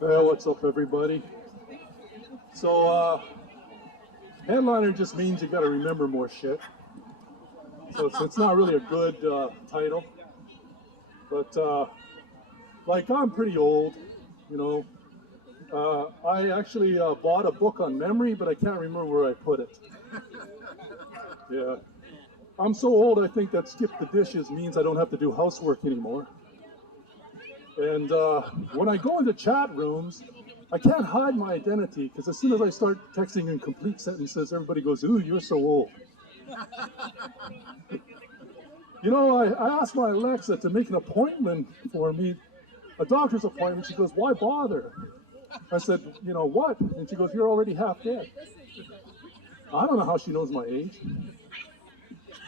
Well, what's up, everybody? So, headliner just means you gotta remember more shit. So it's not really a good title. But, like, I'm pretty old, you know. I actually bought a book on memory, but I can't remember where I put it. Yeah. I'm so old, I think that skip the dishes means I don't have to do housework anymore. And when I go into chat rooms, I can't hide my identity because as soon as I start texting in complete sentences, everybody goes, "Ooh, you're so old." You know, I asked my Alexa to make an appointment for me, a doctor's appointment. She goes, "Why bother?" I said, "You know what?" And she goes, "You're already half dead." I don't know how she knows my age.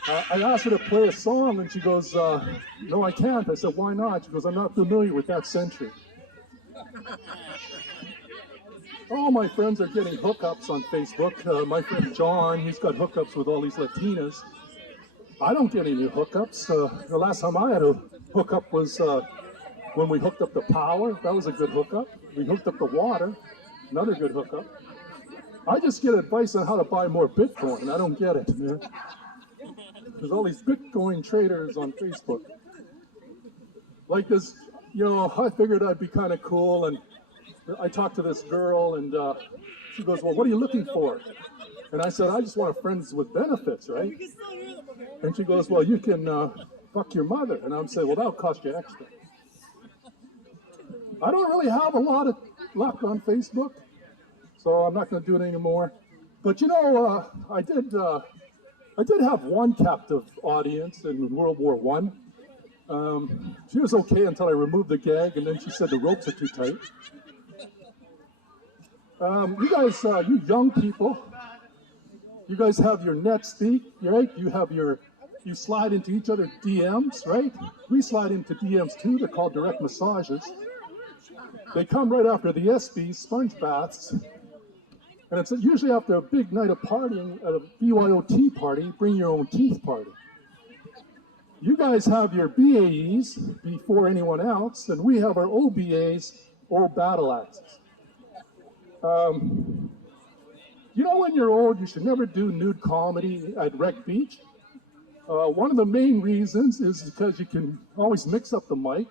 I asked her to play a song, and she goes, "No, I can't." I said, "Why not?" She goes, "I'm not familiar with that century." All my friends are getting hookups on Facebook. My friend John, he's got hookups with all these Latinas. I don't get any hookups. The last time I had a hookup was when we hooked up the power. That was a good hookup. We hooked up the water. Another good hookup. I just get advice on how to buy more Bitcoin. I don't get it, man. There's all these Bitcoin traders on Facebook. Like this, you know, I figured I'd be kind of cool, and I talked to this girl, and she goes, "Well, what are you looking for?" And I said, "I just want a friends with benefits, right?" And she goes, "Well, you can fuck your mother." And I'm saying, "Well, that'll cost you extra." I don't really have a lot of luck on Facebook, so I'm not going to do it anymore. But you know, I did have one captive audience in World War I. She was okay until I removed the gag, and then she said the ropes are too tight. You guys, you young people, you guys have your NetSpeak, right? You slide into each other's DMs, right? We slide into DMs too. They're called direct massages. They come right after the SB, sponge baths. And it's usually after a big night of partying at a BYOT party, bring your own teeth party. You guys have your BAEs before anyone else, and we have our OBAs, old battle axes. You know, when you're old, you should never do nude comedy at Wreck Beach. One of the main reasons is because you can always mix up the mic.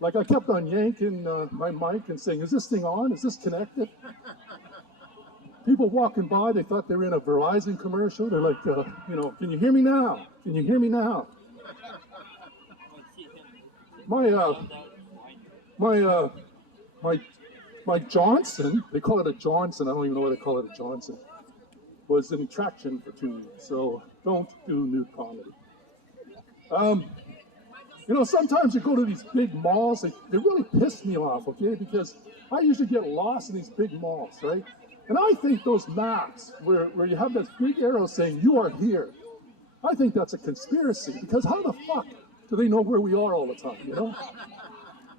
Like I kept on yanking my mic and saying, "Is this thing on? Is this connected?" People walking by, they thought they were in a Verizon commercial. They're like, you know, "Can you hear me now? Can you hear me now?" My Johnson, they call it a Johnson. I don't even know why they call it a Johnson. Was in traction for 2 years, so don't do nude comedy. You know, sometimes you go to these big malls, they really piss me off, okay? Because I usually get lost in these big malls, right? And I think those maps where you have this big arrow saying, "You are here," I think that's a conspiracy, because how the fuck do they know where we are all the time, you know?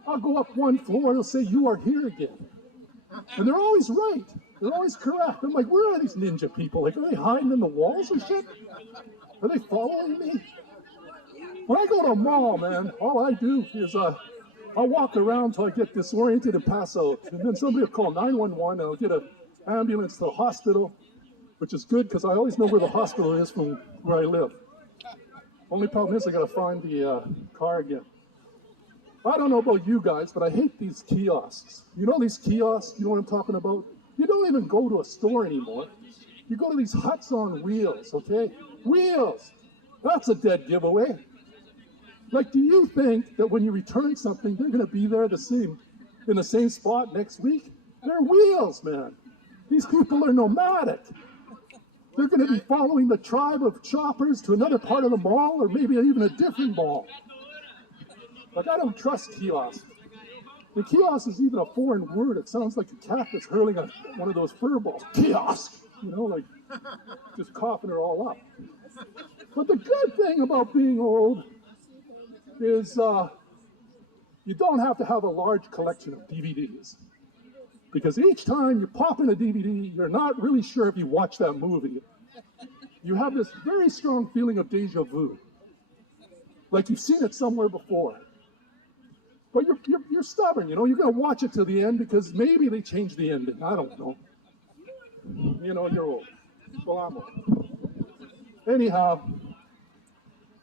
I'll go up one floor, they'll say, "You are here again." And they're always right. They're always correct. I'm like, where are these ninja people? Like, are they hiding in the walls or shit? Are they following me? When I go to a mall, man, all I do is I'll walk around till I get disoriented and pass out. And then somebody will call 911 and I'll get an ambulance to the hospital, which is good because I always know where the hospital is from where I live. Only problem is I gotta find the car again. I don't know about you guys, but I hate these kiosks. You know these kiosks? You know what I'm talking about? You don't even go to a store anymore. You go to these huts on wheels, okay? Wheels! That's a dead giveaway. Like, do you think that when you return something, they're gonna be there in the same spot next week? They're wheels, man. These people are nomadic. They're gonna be following the tribe of choppers to another part of the mall, or maybe even a different mall. Like, I don't trust kiosks. The kiosk is even a foreign word. It sounds like a cat that's hurling one of those fur balls. Kiosk! You know, like just coughing it all up. But the good thing about being old is you don't have to have a large collection of DVDs. Because each time you pop in a DVD, you're not really sure if you watched that movie. You have this very strong feeling of deja vu. like you've seen it somewhere before. But you're stubborn, you know, you're going to watch it to the end because maybe they changed the ending. I don't know. You know, you're old. Well, I'm old. Anyhow,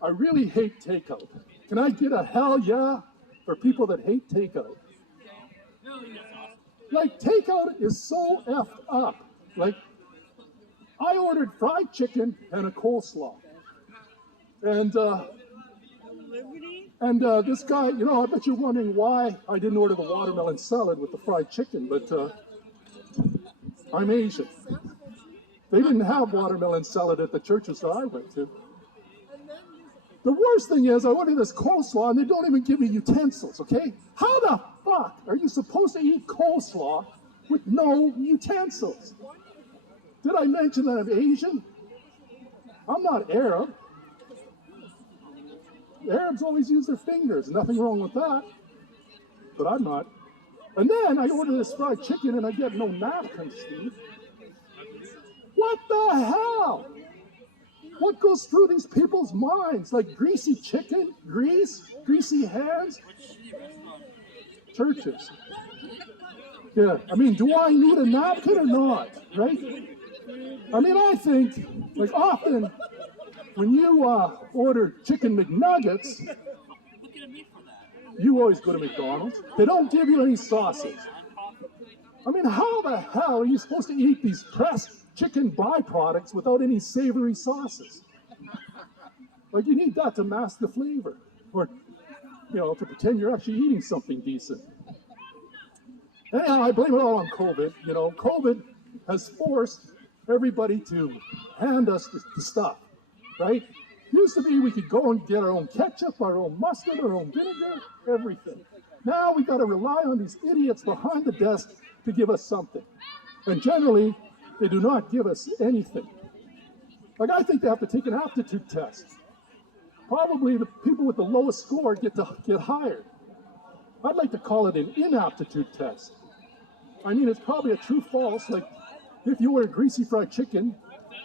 I really hate takeout. Can I get a hell yeah for people that hate takeout? Like, takeout is so effed up. Like, I ordered fried chicken and a coleslaw. And this guy, you know, I bet you're wondering why I didn't order the watermelon salad with the fried chicken, but I'm Asian. They didn't have watermelon salad at the churches that I went to. The worst thing is, I ordered this coleslaw and they don't even give me utensils, okay? How the fuck are you supposed to eat coleslaw with no utensils? Did I mention that I'm Asian? I'm not Arab. Arabs always use their fingers, nothing wrong with that. But I'm not. And then I order this fried chicken and I get no napkins, Steve. What the hell? What goes through these people's minds? Like greasy chicken, greasy hands? Churches. Yeah, I mean, do I need a napkin or not, right? I mean, I think, like often, when you order chicken McNuggets, you always go to McDonald's. They don't give you any sauces. I mean, how the hell are you supposed to eat these pressed chicken byproducts without any savory sauces? Like, you need that to mask the flavor, or, you know, to pretend you're actually eating something decent. Anyhow, I blame it all on COVID. You know, COVID has forced everybody to hand us the stuff, right? Used to be we could go and get our own ketchup, our own mustard, our own vinegar, everything. Now we got to rely on these idiots behind the desk to give us something. And generally, they do not give us anything. Like, I think they have to take an aptitude test. Probably the people with the lowest score get hired. I'd like to call it an inaptitude test. I mean, it's probably a true false, like, if you order greasy fried chicken,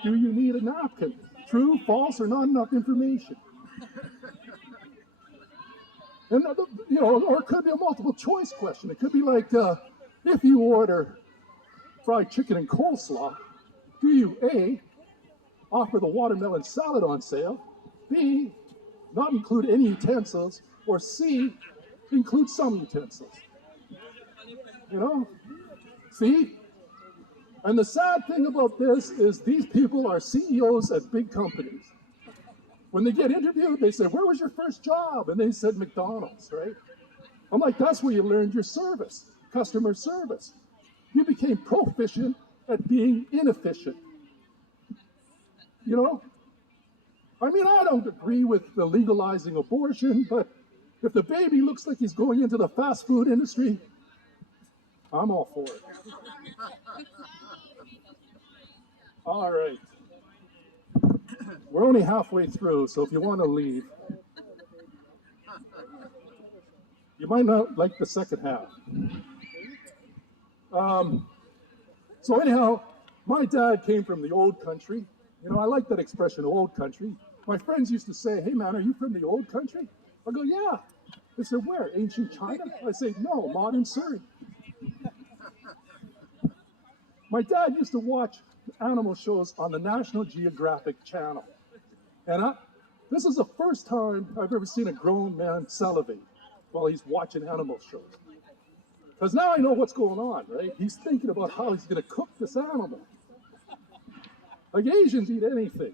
do you need a napkin? True, false, or not enough information? And, you know, or it could be a multiple choice question. It could be like, if you order fried chicken and coleslaw, do you A, offer the watermelon salad on sale, B, not include any utensils, or C, include some utensils? You know? See? And the sad thing about this is these people are CEOs at big companies. When they get interviewed, they say, where was your first job? And they said McDonald's, right? I'm like, that's where you learned your service, customer service. You became proficient at being inefficient. You know? I mean, I don't agree with the legalizing abortion, but if the baby looks like he's going into the fast food industry, I'm all for it. All right. We're only halfway through, so if you want to leave, you might not like the second half. So anyhow, my dad came from the old country. You know, I like that expression, old country. My friends used to say, hey man, are you from the old country? I go, yeah. They said, where, ancient China? I say, no, modern Surrey. My dad used to watch animal shows on the National Geographic Channel. And this is the first time I've ever seen a grown man salivate while he's watching animal shows. Because now I know what's going on, right? He's thinking about how he's going to cook this animal. Like, Asians eat anything.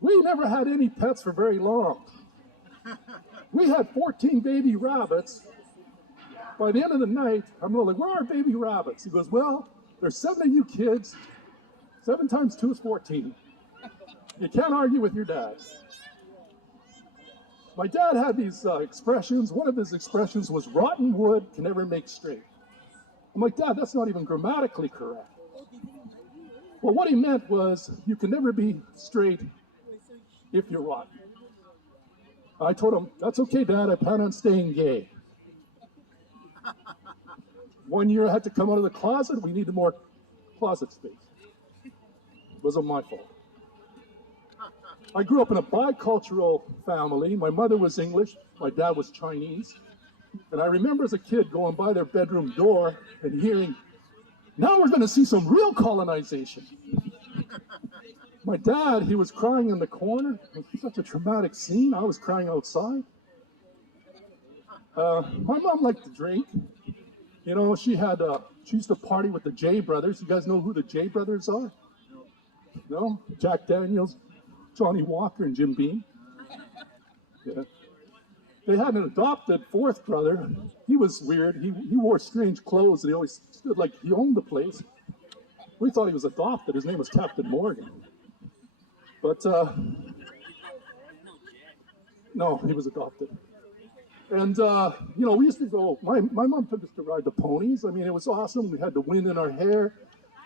We never had any pets for very long. We had 14 baby rabbits. By the end of the night, I'm like, where are baby rabbits? He goes, well, there's 7 of you kids. 7 times 2 is 14. You can't argue with your dad. My dad had these expressions. One of his expressions was, rotten wood can never make straight. I'm like, Dad, that's not even grammatically correct. Well, what he meant was, you can never be straight if you're rotten. I told him, that's okay, Dad, I plan on staying gay. 1 year I had to come out of the closet. We needed more closet space. It wasn't my fault. I grew up in a bicultural family. My mother was English, my dad was Chinese. And I remember as a kid going by their bedroom door and hearing, now we're going to see some real colonization. My dad, he was crying in the corner. It was such a traumatic scene. I was crying outside. My mom liked to drink. You know, she used to party with the J Brothers. You guys know who the J Brothers are? No? Jack Daniels, Johnny Walker, and Jim Beam. Yeah. They had an adopted fourth brother. He was weird. He wore strange clothes, and he always stood like he owned the place. We thought he was adopted. His name was Captain Morgan. But, no, he was adopted. And, you know, we used to go, my mom took us to ride the ponies. I mean, it was awesome. We had the wind in our hair.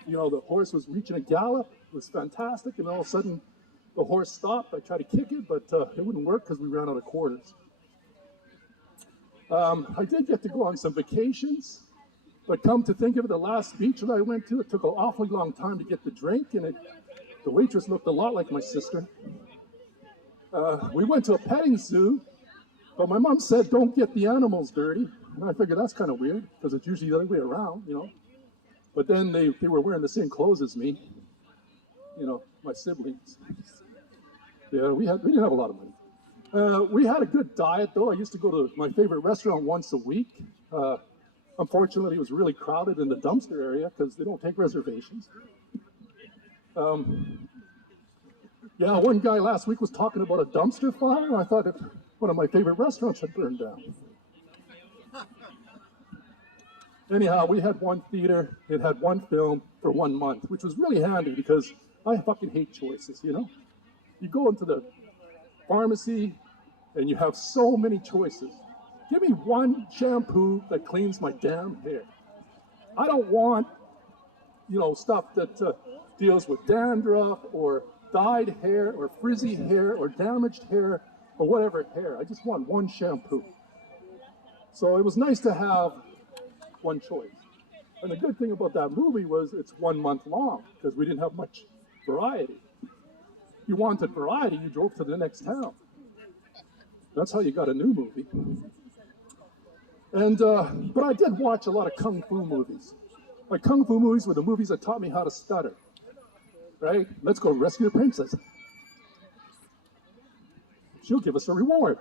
You know, the horse was reaching a gallop. It was fantastic. And all of a sudden, the horse stopped. I tried to kick it, but it wouldn't work because we ran out of quarters. I did get to go on some vacations, but come to think of it, the last beach that I went to, it took an awfully long time to get the drink, and the waitress looked a lot like my sister. We went to a petting zoo, but my mom said, don't get the animals dirty. And I figured that's kind of weird, because it's usually the other way around, you know. But then they were wearing the same clothes as me, you know, my siblings. Yeah, we didn't have a lot of money. We had a good diet, though. I used to go to my favorite restaurant once a week. Unfortunately, it was really crowded in the dumpster area because they don't take reservations. Yeah, one guy last week was talking about a dumpster fire, and I thought that one of my favorite restaurants had burned down. Anyhow, we had one theater. It had one film for 1 month, which was really handy because I fucking hate choices, you know? You go into the pharmacy, and you have so many choices. Give me one shampoo that cleans my damn hair. I don't want, you know, stuff that deals with dandruff or dyed hair or frizzy hair or damaged hair or whatever hair. I just want one shampoo. So it was nice to have one choice. And the good thing about that movie was it's 1 month long because we didn't have much variety. If you wanted variety, you drove to the next town. That's how you got a new movie. And but I did watch a lot of kung fu movies. Like kung fu movies were the movies that taught me how to stutter. Right? Let's go rescue the princess. She'll give us a reward.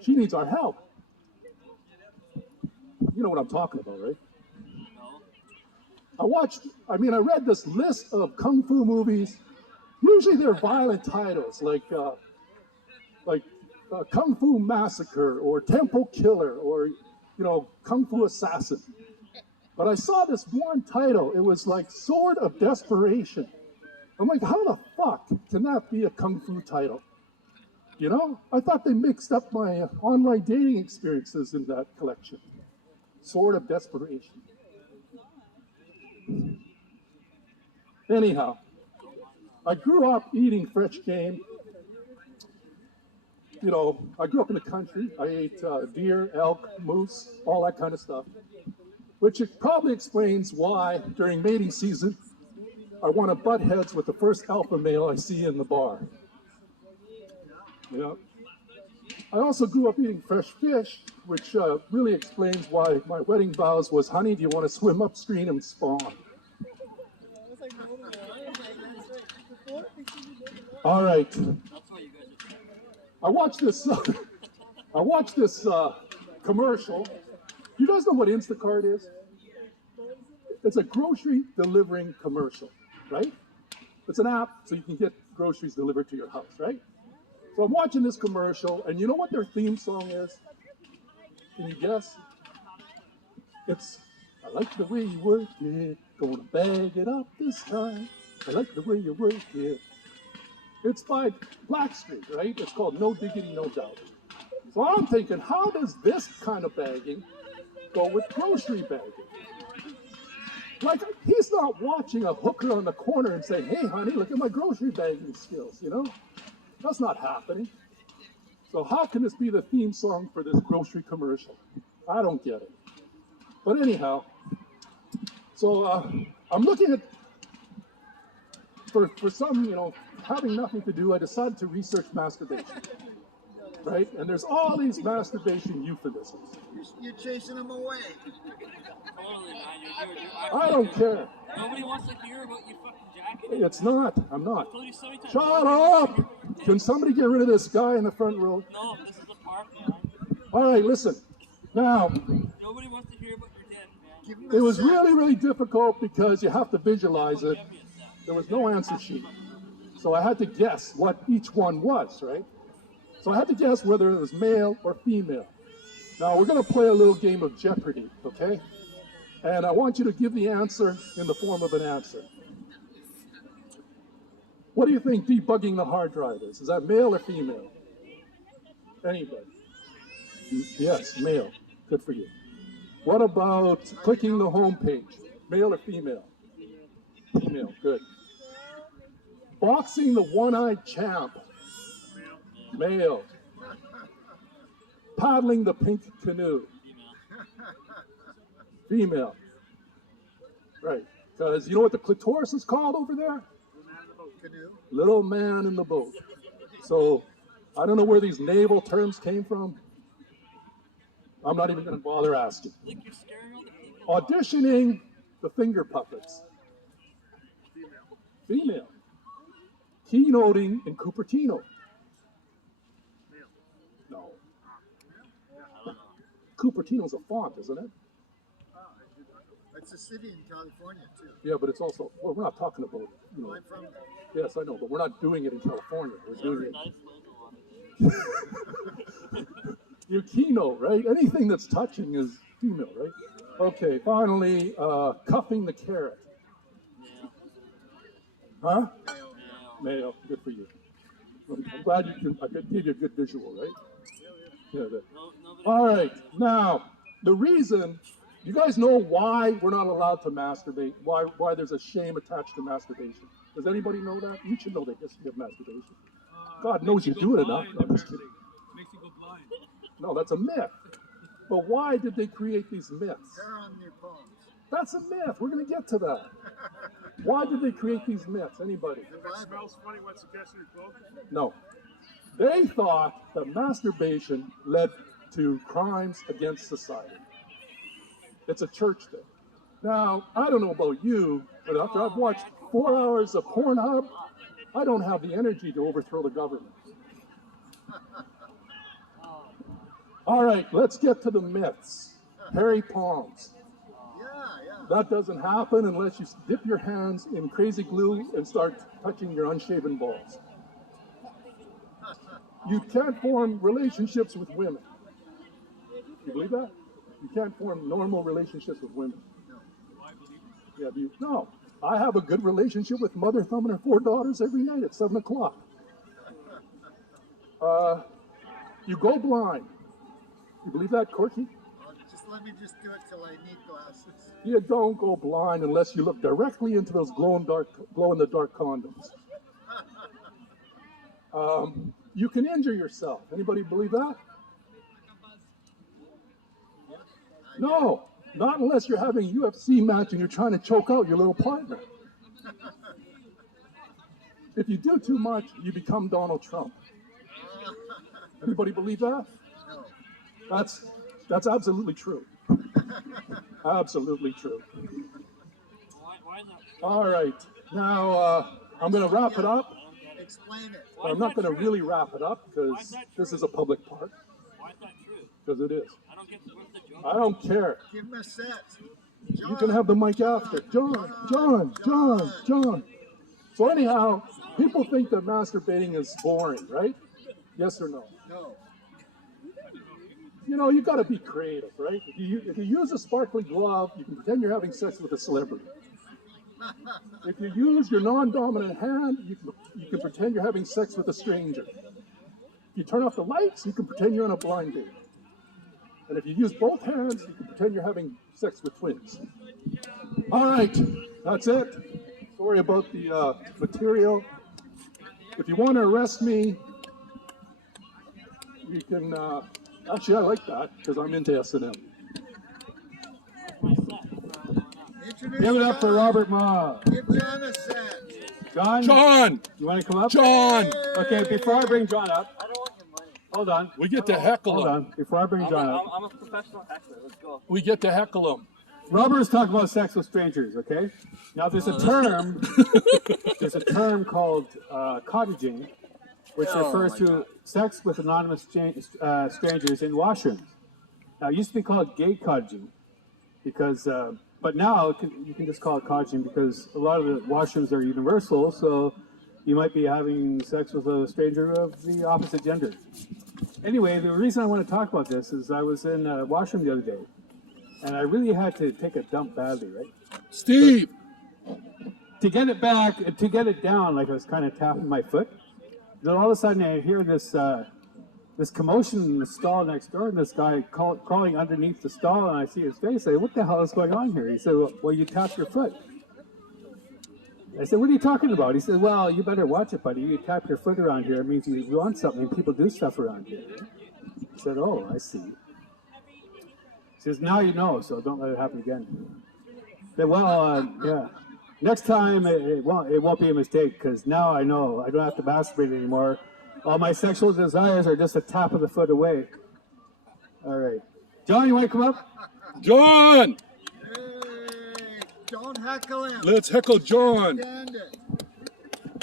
She needs our help. You know what I'm talking about, right? I read this list of kung fu movies. Usually they're violent titles like Kung Fu Massacre or Temple Killer or, you know, Kung Fu Assassin. But I saw this one title. It was like Sword of Desperation. I'm like, how the fuck can that be a kung fu title? You know, I thought they mixed up my online dating experiences in that collection. Sword of Desperation. Anyhow, I grew up eating fresh game. You know, I grew up in the country. I ate deer, elk, moose, all that kind of stuff. Which it probably explains why, during mating season, I want to butt heads with the first alpha male I see in the bar. You know? I also grew up eating fresh fish, which really explains why my wedding vows was, honey, do you want to swim upstream and spawn? All right. I watched this commercial. You guys know what Instacart is? It's a grocery delivering commercial, right? It's an app so you can get groceries delivered to your house, right? So I'm watching this commercial, and you know what their theme song is? Can you guess? It's, I like the way you work it, gonna bag it up this time. I like the way you work it. It's by Blackstreet, right? It's called No Diggity, No Doubt. So I'm thinking, how does this kind of bagging go with grocery bagging? Like, he's not watching a hooker on the corner and saying, hey, honey, look at my grocery bagging skills, you know? That's not happening. So how can this be the theme song for this grocery commercial? I don't get it. But anyhow, so I'm looking at for some, having nothing to do, I decided to research masturbation. Right? And there's all these masturbation euphemisms. You're chasing them away. Totally, man. I don't care. Nobody wants to hear about you fucking jacking. It's not. I'm not. I told you so many times. Shut up! Can somebody get rid of this guy in the front row? No, this is the park, man. All right, listen. Now, Nobody wants to hear about your dick, man. Give 'em it a was set. really, really difficult because you have to visualize it. Give me a sec. There was no answer sheet. So I had to guess what each one was, right? So I had to guess whether it was male or female. Now we're going to play a little game of Jeopardy, okay? And I want you to give the answer in the form of an answer. What do you think debugging the hard drive is? Is that male or female? Anybody? Yes, male. Good for you. What about clicking the home page? Male or female? Female, good. Boxing the one-eyed champ? Male. Paddling the pink canoe? Female. Right. Because you know what the clitoris is called over there? Canoe. Little man in the boat. So I don't know where these naval terms came from. I'm not even going to bother asking. Like you're scaring all the people. Auditioning the finger puppets. Female. Keynoting in Cupertino. No. Cupertino's a font, isn't it? It's a city in California too. Yeah, but it's also, well, we're not talking about, I'm from there. yes, I know, but we're not doing it in California. We're doing Nice it. logo on it. Your keynote, right? Anything that's touching is female, right? Okay, finally, cuffing the carrot. Yeah. Huh? Yeah. Male, good for you. I'm glad I gave you a good visual, right? Yeah, that. Nobody. All right, now, the reason, you guys know why we're not allowed to masturbate, why there's a shame attached to masturbation. Does anybody know that? You should know the history of masturbation. God knows you do it enough. No, I'm just kidding. Makes you go blind. No, that's a myth. But why did they create these myths? They're on their phones. That's a myth. We're going to get to that. Why did they create these myths? Anybody? The Bible. Smells funny when suggesting your clothes. No. They thought that masturbation led to crimes against society. It's a church thing. Now, I don't know about you, but after I've watched 4 hours of Pornhub, I don't have the energy to overthrow the government. All right, let's get to the myths. Hairy palms. Yeah. That doesn't happen unless you dip your hands in crazy glue and start touching your unshaven balls. You can't form relationships with women. You believe that? You can't form normal relationships with women. Yeah, no. I have a good relationship with Mother Thumb and her 4 daughters every night at 7 o'clock. You go blind. You believe that, Corky? Just let me just do it till I need glasses. You don't go blind unless you look directly into those glow-in-the-dark condoms. You can injure yourself. Anybody believe that? No, not unless you're having a UFC match and you're trying to choke out your little partner. If you do too much, you become Donald Trump. Anybody believe that? No. That's absolutely true. Absolutely true. Why is that? All right, now I'm going to wrap it up. Explain it. But I'm not going to really wrap it up because this is a public park. Why is that true? Because it is. I don't get what's the joke. I don't care. Give him a set. You can have the mic after. John. So anyhow, people think that masturbating is boring, right? Yes or no? No. You know, you got to be creative, right? If you use a sparkly glove, you can pretend you're having sex with a celebrity. If you use your non-dominant hand, you can pretend you're having sex with a stranger. If you turn off the lights, you can pretend you're on a blind date. And if you use both hands, you can pretend you're having sex with twins. All right, that's it. Sorry about the material. If you want to arrest me, you can. Actually, I like that because I'm into S&M. Introduce Give it up for John. Robert Ma. Give John a set. John, John! you want to come up? John! Okay, before I bring John up, I don't want your money. hold on. We get to heckle Hold him. on. Before I bring John up, I'm a professional heckler. Let's go. We get to heckle him. Robert's talking about sex with strangers. Okay. Now there's a term. There's a term called cottaging, which refers to sex with anonymous strangers in washrooms. Now it used to be called gay cottaging, because but now you can just call it cottaging because a lot of the washrooms are universal. So you might be having sex with a stranger of the opposite gender. Anyway, the reason I want to talk about this is I was in a washroom the other day, and I really had to take a dump badly, right? Steve! To get it back, to get it down, like I was kind of tapping my foot. Then all of a sudden I hear this this commotion in the stall next door, and this guy crawling underneath the stall, and I see his face. I say, "What the hell is going on here?" He said, "Well, you tapped your foot." I said, "What are you talking about?" He said, "Well, you better watch it, buddy. You tap your foot around here, it means you want something. People do stuff around here." I said, "Oh, I see." He says, "Now you know, so don't let it happen again." I said, "Well, yeah. Next time it won't be a mistake, because now I know I don't have to masturbate anymore. All my sexual desires are just a tap of the foot away." All right. John, you want to come up? John! Hey, don't heckle him. Let's heckle John. Stand it.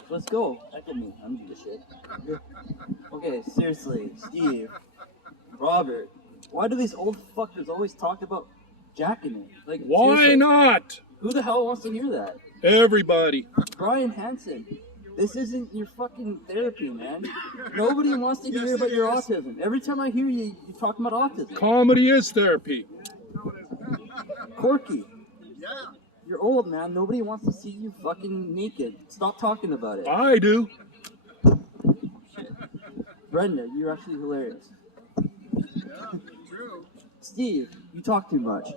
Let's go. Heckle me. I don't give a shit. Okay, seriously, Steve, Robert, why do these old fuckers always talk about jacking it? Like, Why seriously, not? Who the hell wants to hear that? Everybody. Brian Hansen, this isn't your fucking therapy, man. Nobody wants to hear Yes, about it your is. autism. Every time I hear you, you're talking about autism. Comedy is therapy. Corky, Yeah. you're old, man. Nobody wants to see you fucking naked. Stop talking about it. I do. Brenda, you're actually hilarious. Yeah. True. Steve, you talk too much.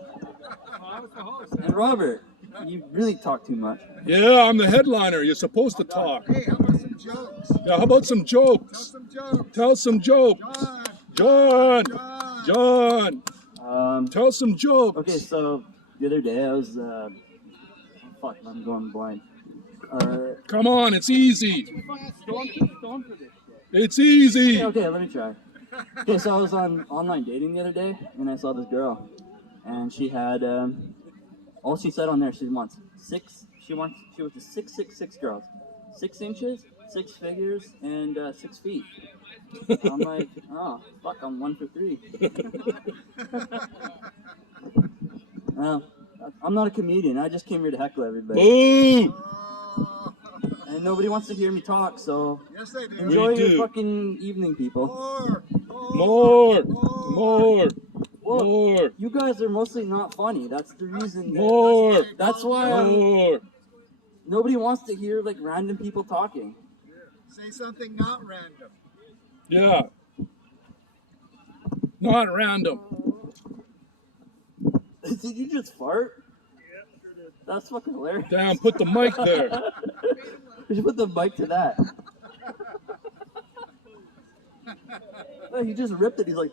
I was the host. And Robert, you really talk too much. Yeah, I'm the headliner. You're supposed to talk. Hey, how about some jokes? Yeah, how about some Tell jokes? some jokes. Tell some jokes. John. John! John. John! Tell some jokes. Okay, so the other day I was, fuck, I'm going blind. Come on, it's easy. Don't for this. It's easy. Okay, let me try. Okay, so I was on online dating the other day, and I saw this girl, and she had, all she said on there, she wants she wants to 6'6" girls. 6 inches, 6 figures, and 6 feet. I'm like, oh, fuck, I'm 1 for 3. I'm not a comedian, I just came here to heckle everybody. Boo! Oh, And nobody wants to hear me talk, so yes, they do. enjoy We do. your fucking evening, people. More! More! Well, More! you guys are mostly not funny. That's the reason. More! That's why More! nobody wants to hear like random people talking. Say something not random. Yeah. Not random. Did you just fart? That's fucking hilarious. Damn, put the mic there. You should put the mic to that. Oh, he just ripped it. He's like,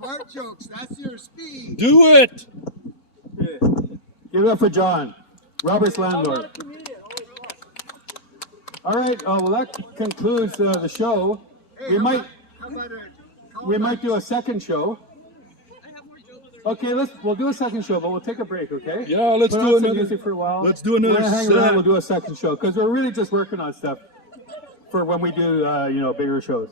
Fart jokes, that's your speed. Do it! Give it up for John, Robert's landlord. All right. Well, that concludes the show. Hey, We how might about- how about a we might do a second show. Okay, we'll do a second show, but we'll take a break. Okay? Yeah, let's Put do on some another- music for a while. let's do another We're gonna hang set. around. We'll do a second show because we're really just working on stuff for when we do bigger shows.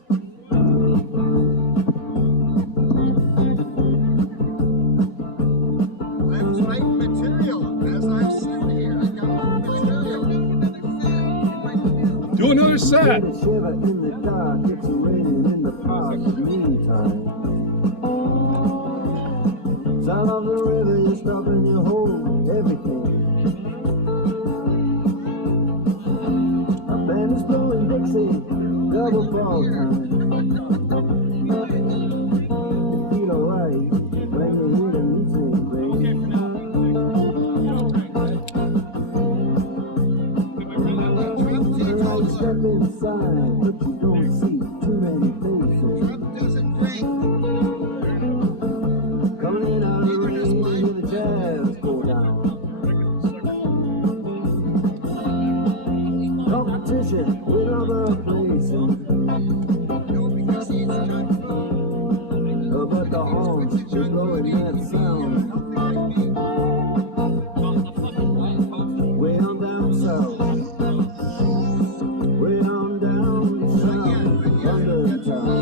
I was writing material as I'm sitting here. I got more material. Do another set. A shiver in the dark, it's raining in the park. Meantime, sound of the river, you stop and you hold everything. A band is blowing Dixie, double fall time. You feel alright when you hear the music play. Right, step inside, but you don't see too many faces. Trump doesn't drink. Coming in out of the rain, you hear the jazz go down. Searching in other places, but the horns are blowing that sound. Way on down south, way on down south, London town.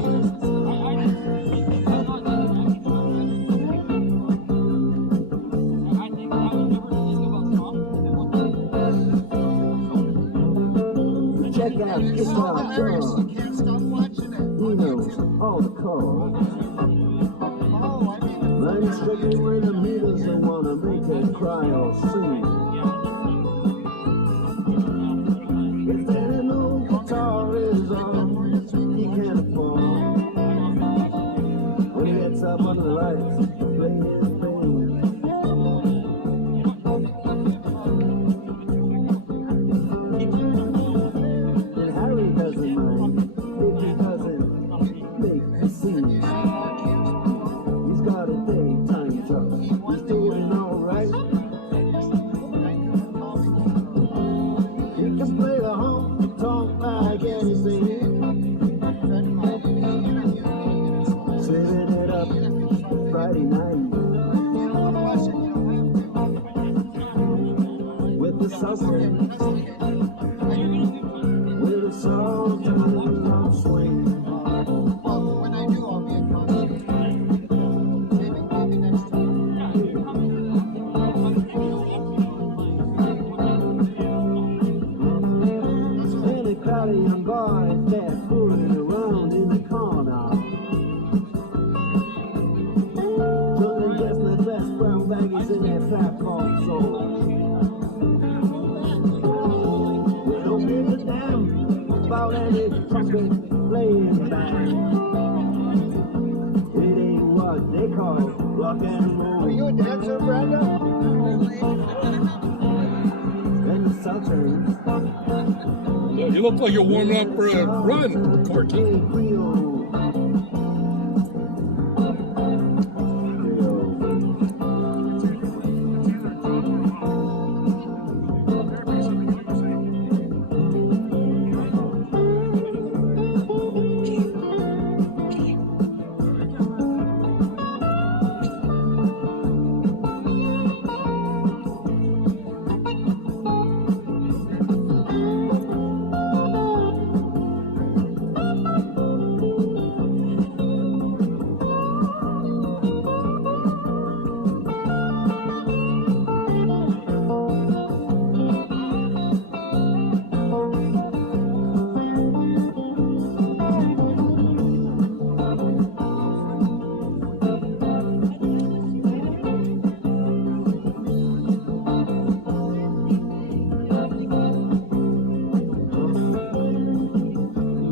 Check out Guitar Hilarious. John. You can't stop watching it. He knows all the chords. Oh, I mean, Mine's strictly when the meters don't wanna make it cry or sing. If that old guitar is all he can afford, when he gets up under the lights to play his thing. And Harry doesn't mind if he doesn't make a scene. He's got a daytime job. He's doing alright. He can play the honky tonk like anything. Saving it up Friday night with the sausage, with the salt and the swing. well, when I do, I'll be in concert. Maybe next time. And a crowd of young boys there fooling around in the corner. Drunk and dressed in their best brown baggies in their platform soles. They don't give a damn about any trumpet playing band. It ain't what they call rock and roll. Are you a dancer, Brenda? And the Southerners. You look like you're warming up for a run, Corky.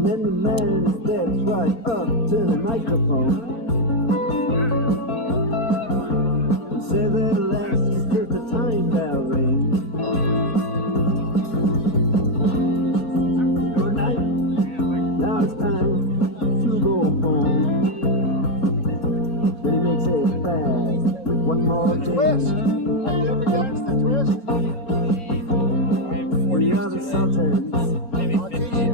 Then the man steps right up to the microphone and says at last it's the time bell rings. Good night, now it's time to go home. Then he makes it fast with one more Twist. twist. Have you ever danced the twist? We are the Sultans, I'll teach you.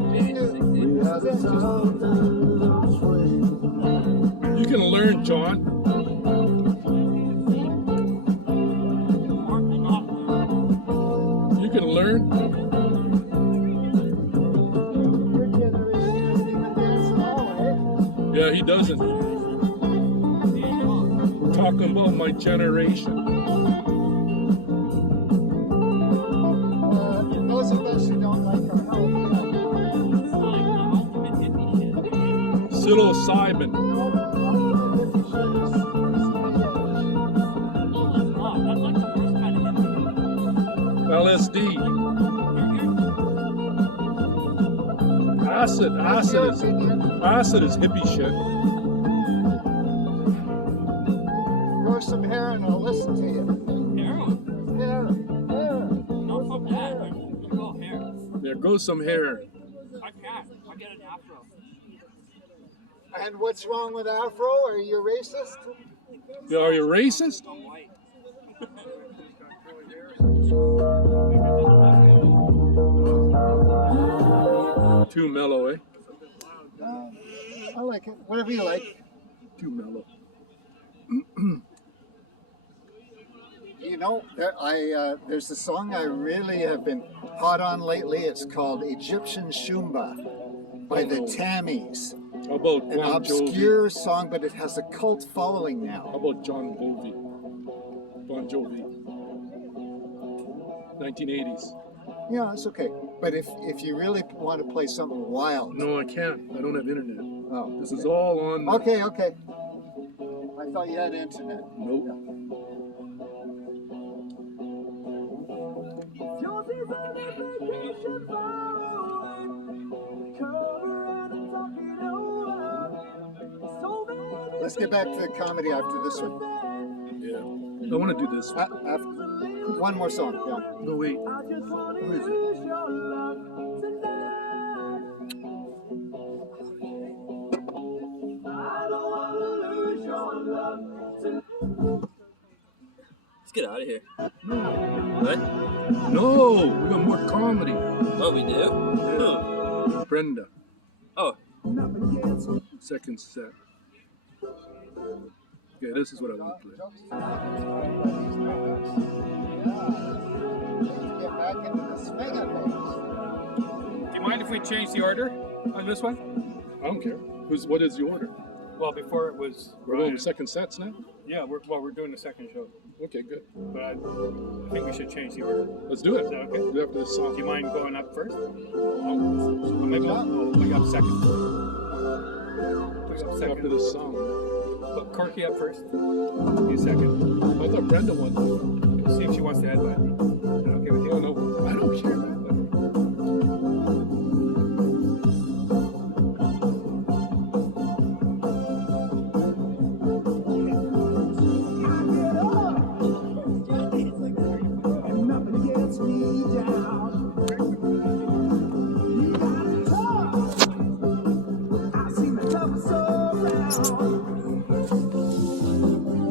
we are the Sultans of swing. You can learn, John. You can learn. Your generation doesn't even dance at all, eh? Yeah, he doesn't. We're talking about my generation. Those of us who don't like our health, Psilocybin. LSD. Acid is hippie shit. grow some hair and I'll listen to you. Heroin? Hair. No, fuck that. I'm gonna go hair. There goes some hair. I can't. I get an afro. And what's wrong with Afro? Are you racist? Are you racist? I'm white. Too mellow, eh? I like it. Whatever you like. Too mellow. You know, there's a song I really have been hot on lately. It's called Egyptian Shumba by the Tammies. How about An Bon Jovi? obscure song, but it has a cult following now. How about John Bovi? Bon Jovi. 1980s. Yeah, it's okay. But if you really want to play something wild, No, I can't. I don't have internet. oh, This is all on. okay. I thought you had internet. Nope. Let's get back to the comedy after this one. Yeah. I want to do this. One more song. Yeah. No, wait. Where is it? Let's get out of here. No. What? No. We got more comedy. Oh, we do? Who? Brenda. Oh, Second set. Okay, this is what I want to play. Get back into the swing of things. Do you mind if we change the order on this one? I don't care. What is the order? Well, before it was. We're going to second sets now? Yeah, we're doing the second show, Okay, good. but I think we should change the order. Let's do it. Is that okay? Do after this song. Do you mind going up first? Or maybe I'll put you up second. Put you up After second. this song. Put Corky up first. You second. I thought Brenda won. See if she wants to headline. Is that okay with you? No, I don't care.